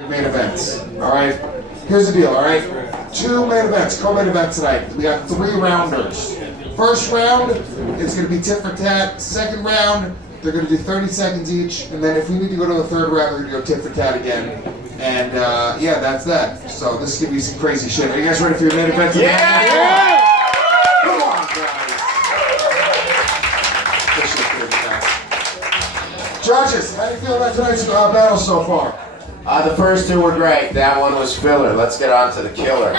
Main events, alright? Here's the deal, alright? 2 main events, co-main events tonight. We got 3 rounders. First round, it's going to be tit for tat. Second round, they're going to do 30 seconds each. And then if we need to go to the third round, we're going to go tit for tat again. And yeah, that's that. So this is going to be some crazy shit. Are you guys ready for your main event tonight? Yeah! Come on, guys. This shit's good, guys. Judges, how do you feel about tonight's battle so far? The first 2 were great. That one was filler. Let's get on to the killer.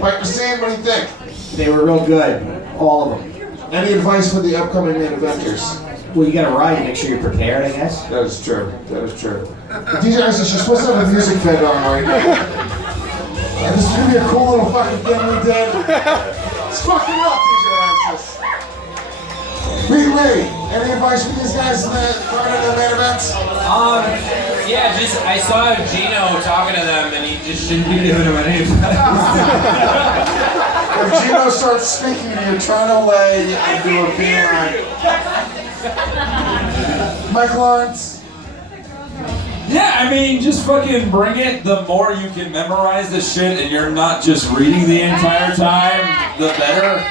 Mike, Recine, what do you think? They were real good, all of them. Any advice for the upcoming main eventers? Well, you gotta ride, make sure you're prepared, I guess. That is true. That is true. DJ Isis, you're supposed to have a music fed on right now. And this is gonna be a cool little fucking thing we did. It's fucking up, DJ Isis. Lee, any advice for these guys coming into the main events? Yeah, just I saw Gino talking to them, and he just shouldn't be doing them any advice. If Gino starts speaking to you, turn away and do a beeline. Mike Lawrence. Yeah, I mean, just fucking bring it. The more you can memorize this shit and you're not just reading the entire time, the better.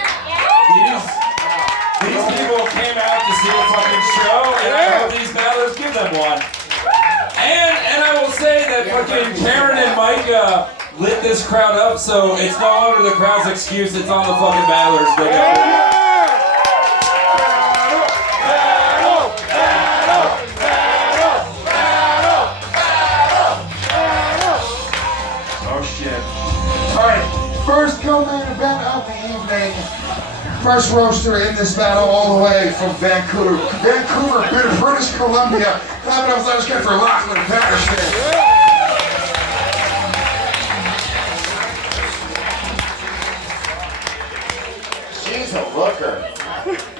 These people came out to see a fucking show, and I hope these battlers give them one. And I will say that fucking Karen and Mike lit this crowd up, so it's no longer the crowd's excuse, it's on the fucking battlers. They got Oh shit. Alright, first co-main event of the evening. First roaster in this battle all the way from Vancouver, British Columbia. Clap it up, let's get for Lachlan Patterson. She's a looker.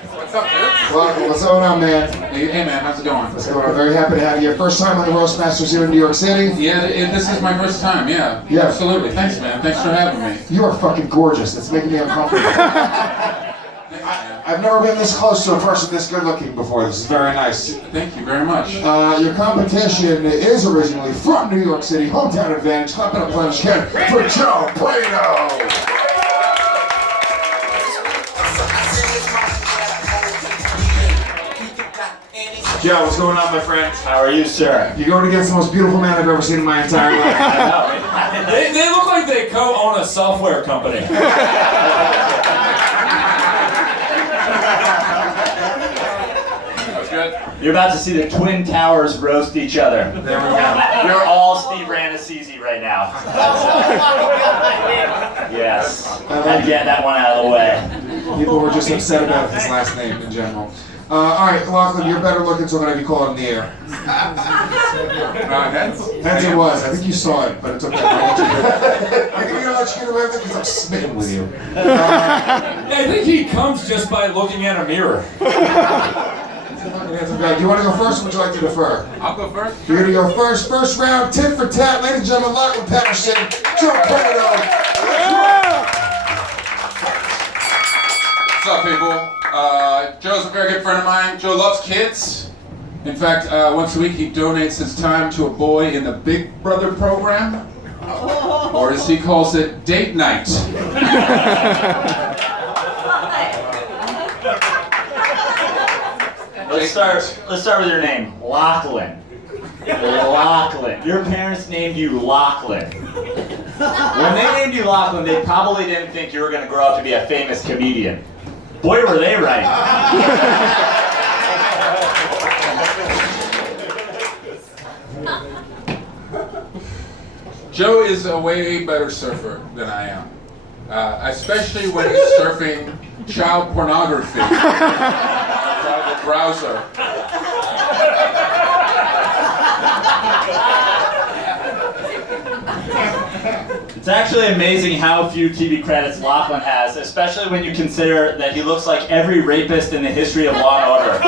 What's up, dude? Lachlan, what's going on, man? Hey, man, how's it going? What's going on? Very happy to have you. First time on the RoastMasters here in New York City. Yeah, this is my first time, yeah. Yeah. Absolutely. Thanks, man. Thanks for having me. You are fucking gorgeous. It's making me uncomfortable. I've never been this close to a person this good looking before. This is very nice. Thank you very much. Your competition is originally from New York City, hometown advantage. Clap it up, plunge again for Joe Praino. Joe, what's going on, my friend? How are you, sir? You're going against the most beautiful man I've ever seen in my entire life. They look like they co-own a software company. That's good. You're about to see the Twin Towers roast each other. There we go. You're all Steve Ranasisi right now. Yes. Had to get that one out of the way. People were just upset about his last name in general. Alright, Lachlan, you're better looking, so I'm going to be called in the air. Heads As it was. I think you saw it, but it's okay. I'm going to let you get away with it because I'm smitten with you. I think he comes just by looking at a mirror. Do you want to go first or would you like to defer? I'll go first. You're going to go first. First round, tit for tat. Ladies and gentlemen, Lachlan Patterson, Joe Praino. What's up, people? Joe's a very good friend of mine. Joe loves kids. In fact, once a week he donates his time to a boy in the Big Brother program. Or as he calls it, date night. Let's start with your name, Lachlan. Lachlan. Your parents named you Lachlan. When they named you Lachlan, they probably didn't think you were going to grow up to be a famous comedian. Boy, were they right. Joe is a way better surfer than I am. Especially when he's surfing child pornography on a private browser. It's actually amazing how few TV credits Lachlan has, especially when you consider that he looks like every rapist in the history of Law and Order.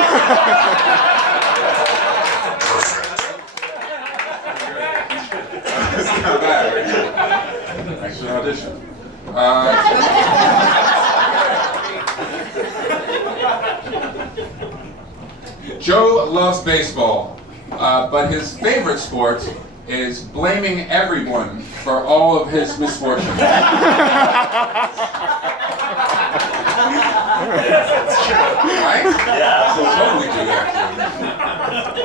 It's not bad, actually. Thanks for the audition. Joe loves baseball, but his favorite sport is blaming everyone for all of his misfortunes. That's true. Right? Yeah, absolutely. Totally do that.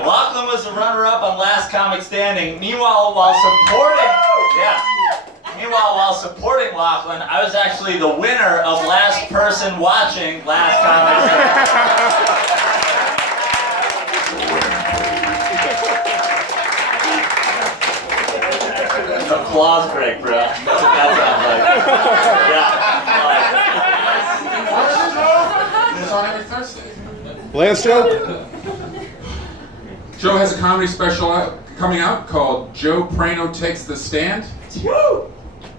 Lachlan was the runner-up on Last Comic Standing. Meanwhile, while supporting Lachlan, I was actually the winner of Last Person Watching Last Comic Standing. Applause break, bro. That's what that sounds like. Yeah. It's on every Thursday. Last show? Joe has a comedy special coming out called Joe Praino Takes the Stand.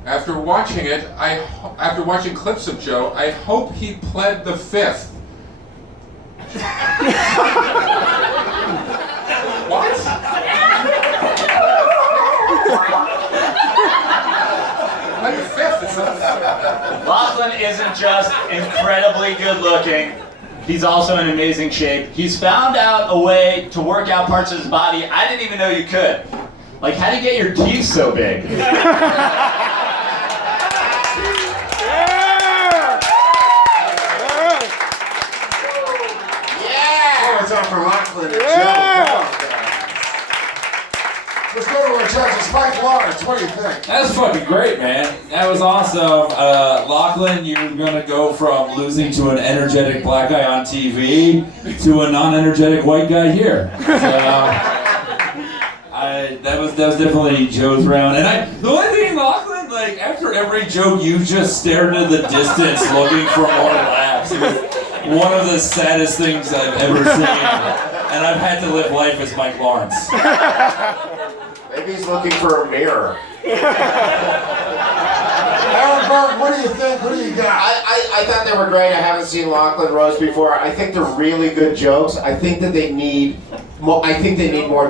After watching it, after watching clips of Joe, I hope he pled the fifth. What? Pled the fifth. It's not. Lachlan isn't just incredibly good looking, he's also in amazing shape. He's found out a way to work out parts of his body I didn't even know you could. Like, how do you get your teeth so big? It's on for Lachlan and Joe. Let's go to our judges. Mike Lawrence, what do you think? That's fucking great, man. That was awesome. Lachlan, you're gonna go from losing to an energetic black guy on TV to a non-energetic white guy here. So, that was definitely Joe's round. And the only thing, Lachlan, like after every joke, you just stared into the distance looking for more laughs. It was one of the saddest things I've ever seen, and I've had to live life as Mike Lawrence. Maybe he's looking for a mirror. Aaron Berg, what do you think? What do you got? I thought they were great. I haven't seen Lachlan roast before. I think they're really good jokes. I think that they need more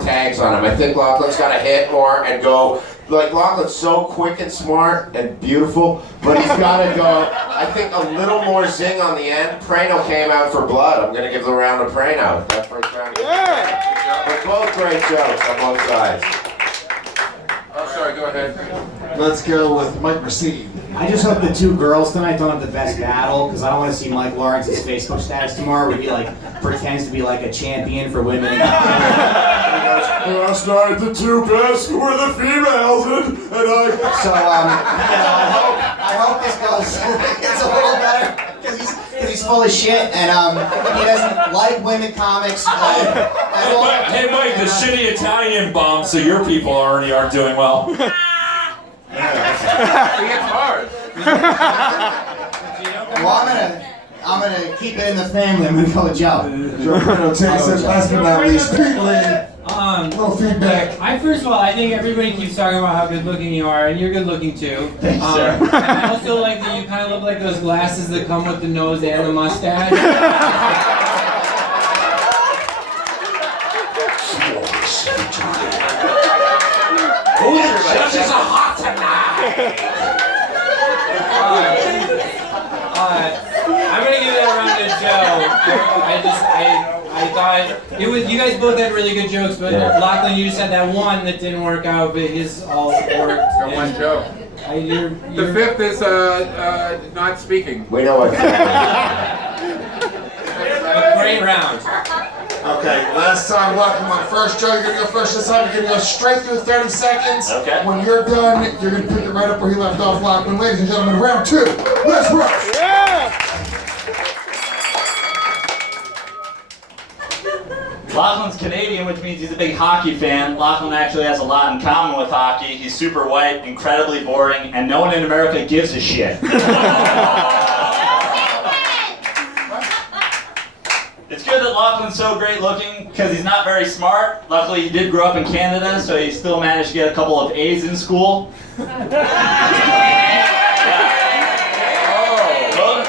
tags on them. I think Lachlan's got to hit more and go. Like, Lachlan's so quick and smart and beautiful, but he's got to go, I think, a little more zing on the end. Praino came out for blood. I'm going to give the round to Praino. That first round. Yeah. But both great jokes on both sides. Oh, sorry, go ahead. Let's go with Mike Recine. I just hope the two girls tonight don't have the best battle, because I don't want to see Mike Lawrence's Facebook status tomorrow where he pretends to be like a champion for women. Last night the two best were the females, and So I hope this goes. It's a little better because he's full of shit and he doesn't like women comics. Hey Mike, the shitty Italian bomb, so your people already aren't doing well. It's hard. Well, I'm gonna keep it in the family. I'm gonna go with Joe. Joe Praino takes it. Last but not least, Pete Lee. Little feedback. First of all, I think everybody keeps talking about how good looking you are, and you're good looking too. Thanks, sir. I also like that you kind of look like those glasses that come with the nose and the mustache. Judges are hot tonight. I'm gonna give that round to Joe. I thought it was. You guys both had really good jokes, but Lachlan, you just had that one that didn't work out, but his all worked. Got one joke. The fifth is not speaking. we know what. A great round. Okay, last time Lachlan went first. Joe, you're gonna go first this time. You're gonna go straight through 30 seconds. Okay. When you're done, you're gonna pick it right up where he left off, Lachlan. Ladies and gentlemen, round two. Let's roast. Yeah. Lachlan's Canadian, which means he's a big hockey fan. Lachlan actually has a lot in common with hockey. He's super white, incredibly boring, and no one in America gives a shit. It's good that Lachlan's so great looking because he's not very smart. Luckily, he did grow up in Canada, so he still managed to get a couple of A's in school.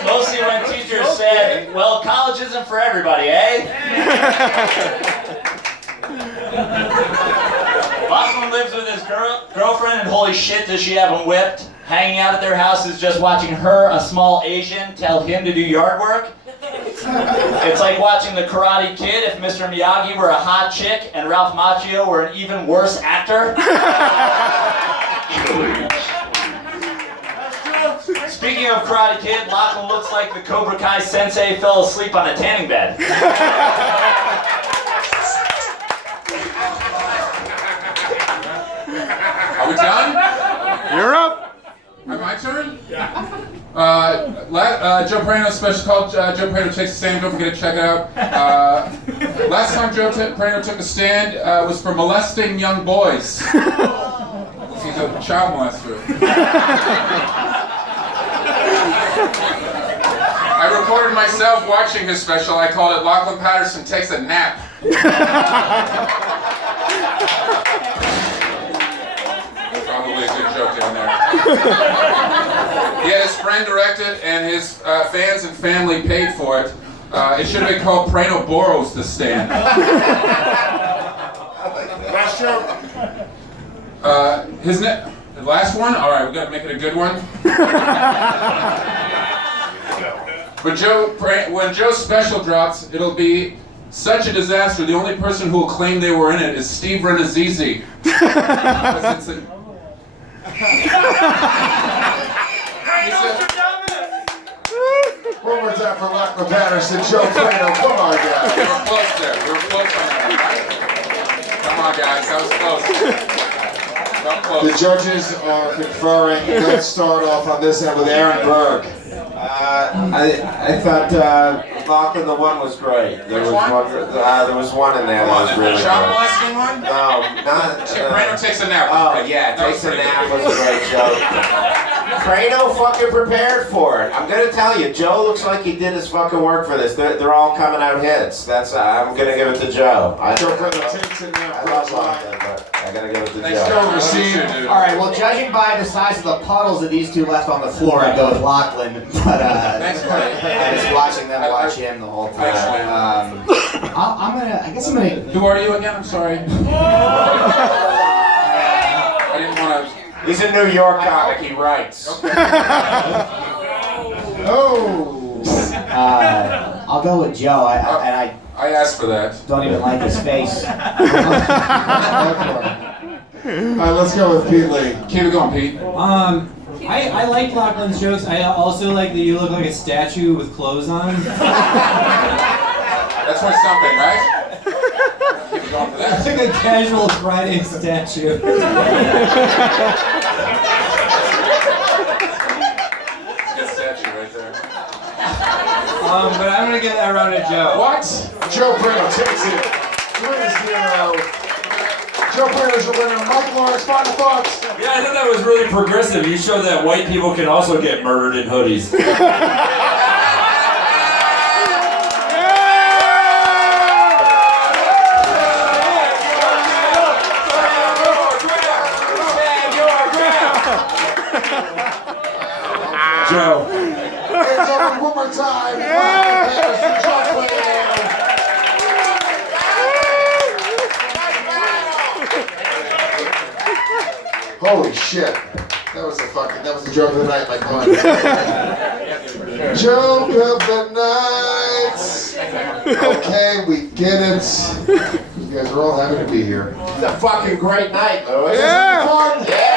Mostly when teachers said, well, college isn't for everybody, eh? Lachlan lives with his girlfriend, and holy shit, does she have him whipped. Hanging out at their house is just watching her, a small Asian, tell him to do yard work. It's like watching The Karate Kid if Mr. Miyagi were a hot chick and Ralph Macchio were an even worse actor. Speaking of Karate Kid, Lachlan looks like the Cobra Kai sensei fell asleep on a tanning bed. Are we done? You're up. My turn? Joe Praino special called Joe Praino Takes a Stand. Don't forget to check it out. Last time Joe Praino took a stand was for molesting young boys. He's a child molester. I recorded myself watching his special. I called it Lachlan Patterson Takes a Nap. Probably a good joke in there. He had his friend direct it, and his fans and family paid for it. It should have been called Praino Borrows the Stand. Last joke. The last one? All right, we got to make it a good one. But when Joe's special drops, it'll be such a disaster. The only person who will claim they were in it is Steve Renazizi. One more time for Lachlan Patterson, Joe Praino. Come on, guys. We were close there. We were close on that, right? Come on, guys. That was close. The judges are conferring. Let's start off on this end with Aaron Berg. I thought Lachlan the one was great. There was one in there that was really Child good. molesting one? No, not. Praino Takes a Nap. Oh yeah, Takes a Nap was a great joke. Praino fucking prepared for it. I'm gonna tell you, Joe looks like he did his fucking work for this. They're all coming out hits. That's I'm gonna give it to Joe. Joe Praino Takes a Nap. I love Lachlan, but I gotta give it to Thanks, Joe. Joe. Recine. All right, well, judging by the size of the puddles that these two left on the floor, I'd go with Lachlan. But Thanks, buddy. I was watching them watch him the whole time. I guess I'm gonna. Who are you again? I'm sorry. I didn't want to. He's a New York comic. He writes. Oh. I'll go with Joe. I I asked for that. don't even like his face. All right, let's go with Pete Lee. Keep it going, Pete. I like Lachlan's jokes. I also like that you look like a statue with clothes on. That's worth something, right? Keep it going for that. Like a casual Friday statue. It's a good statue right there. But I'm gonna give that round to Joe. What? Joe Praino takes it 3-0. Joe Praino's your winner. Mike Lawrence, final thoughts. Yeah, I thought that was really progressive. You showed that white people can also get murdered in hoodies. Joe. It's over one more time. Lachlan Patterson, Joe Praino. Holy shit. That was a joke of the night, Mike Lawrence. Joke of the night. Okay, we get it. You guys are all happy to be here. It's a fucking great night, Louis. Yeah. Fun. Yeah.